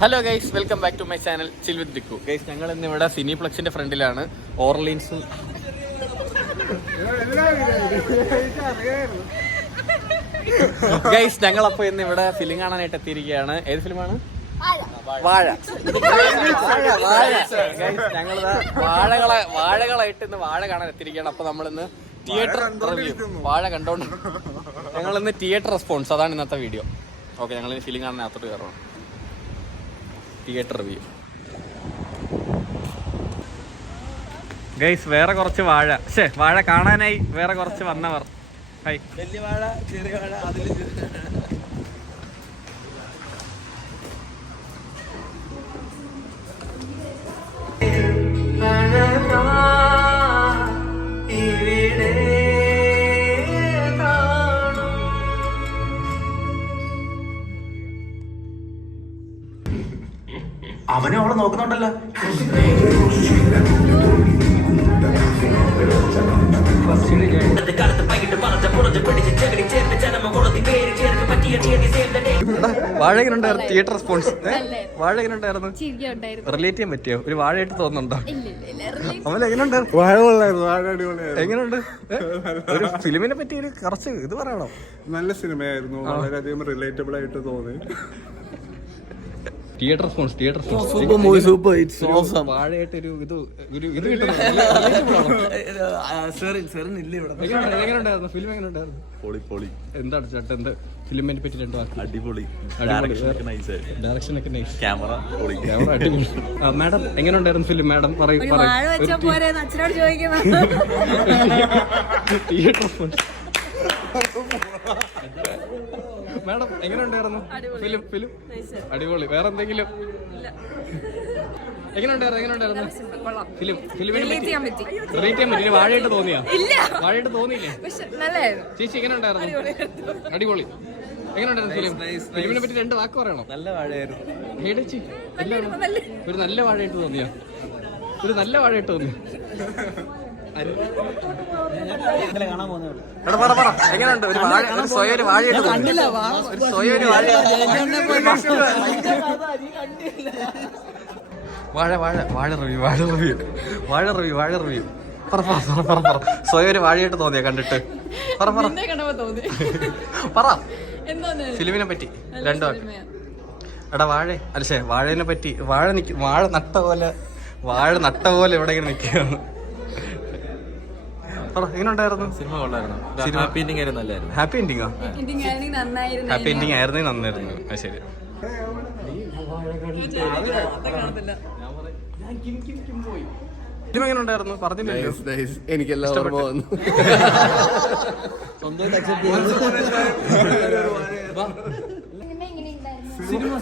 Hello guys, welcome back to my channel chill with Dikku. Guys, ഞങ്ങൾ ഇന്ന് ഇവിടെ സിനിപ്ലക്സിന്റെ ഫ്രണ്ടിലാണ്. ഓർലീൻസ് ഗൈസ്, ഞങ്ങളപ്പോ ഇന്ന് ഇവിടെ ഫിലിം കാണാനായിട്ട് എത്തിയിരിക്കുകയാണ്. ഏത് ഫിലിമാണ്? വാഴ. ഞങ്ങളിത് വാഴകളായിട്ട് ഇന്ന് വാഴ കാണാൻ എത്തിയിരിക്കുകയാണ്. അപ്പൊ നമ്മളിന്ന് തിയേറ്റർ റിവ്യൂ വാഴ കണ്ടോണ്ട് ഞങ്ങളിന്ന് തിയേറ്റർ റെസ്പോൺസ്, അതാണ് ഇന്നത്തെ വീഡിയോ. ഓക്കെ, ഞങ്ങൾ ഫിലിം കാണാനകത്തോട്ട് കയറണം. Theatre review. ഗൈസ്, വേറെ കുറച്ച് വാഴ കാണാനായി വേറെ കുറച്ച് വന്നവർ. ഹൈ. വലിയ വാഴ, ചെറിയ വാഴ, അതിൽ അവനെ അവളെ നോക്കുന്നുണ്ടല്ലോ. വാഴ എങ്ങനെ ഉണ്ടായിരുന്നു? തിയേറ്റർ റെസ്പോൺസ് വാഴ എങ്ങനെ ഉണ്ടായിരുന്നു? റിലേറ്റ് ചെയ്യാൻ പറ്റിയോ? ഒരു വാഴയായിട്ട് തോന്നുന്നുണ്ടോ? അവൻ എങ്ങനെ ഉണ്ടായിരുന്നു? എങ്ങനെയുണ്ട്? ഒരു ഫിലിമിനെ പറ്റി ഒരു കുറച്ച് ഇത് പറയണം. നല്ല സിനിമയായിരുന്നു, വളരെയധികം റിലേറ്റബിൾ ആയിട്ട് തോന്നി. Theatre response super movie, super. It's awesome. വാഴയായിട്ട് ഒരു ഇത് എങ്ങനെയുണ്ടായിരുന്നു ഫിലിം? എങ്ങനെയുണ്ടായിരുന്നു? പൊളി. എന്താണ് ചേട്ടാ, എന്താ ഫിലിമിനെ പറ്റി രണ്ട് വാക്ക്? അടിപൊളി. ഡയറക്ഷൻ ഒക്കെ നൈസ്, ക്യാമറ അടിപൊളി. മാഡം, എങ്ങനെയുണ്ടായിരുന്നു ഫിലിം? മാഡം പറയൂ. തിയേറ്റർ റെസ്പോൺസ് മാഡം, എങ്ങനെയുണ്ടായിരുന്നു ഫിലിം? അടിപൊളി. വേറെ എന്തെങ്കിലും? എങ്ങനെയുണ്ടായിരുന്നു ഫിലിം? റിലേറ്റ് ചെയ്യാൻ പറ്റി? വാഴയായിട്ട് തോന്നിയാ? വാഴയായിട്ട് തോന്നിയില്ലേ ചേച്ചി? എങ്ങനെയുണ്ടായിരുന്നു? അടിപൊളി. എങ്ങനെയുണ്ടായിരുന്നു ഫിലിം? ഫിലിമിനെ പറ്റി രണ്ട് വാക്ക് പറയണം. നല്ല വാഴയായിരുന്നു. ചേച്ചി, ഒരു നല്ല വാഴയായിട്ട് തോന്നിയാ? എങ്ങനെയുണ്ട്? ഒരു സ്വയം ഒരു വാഴയായിട്ട് കണ്ടില്ല. വാഴ റിവ്യൂ പറ. സ്വയം ഒരു വാഴയായിട്ട് തോന്നിയാ കണ്ടിട്ട്? പറ ഫിലിമിനെ പറ്റി രണ്ടോ? എടാ, വാഴനെ പറ്റി. വാഴ നട്ട പോലെ ഇവിടെ ഇങ്ങനെ നിൽക്കുകയാണ്. എങ്ങനെ ഉണ്ടായിരുന്നു? സിനിമ കൊള്ളായിരുന്നു. ഹാപ്പി എൻഡിങ് ആയിരുന്നു. നല്ലായിരുന്നു. ഹാപ്പി എൻഡിങ് ആയിരുന്നെങ്കിൽ നന്നായിരുന്നു. ശരി. ഫിലിം എങ്ങനെ ഉണ്ടായിരുന്നു? പറഞ്ഞില്ലല്ലോ. എനിക്കെല്ലാം ഓർമ്മ വന്നു. സിനിമ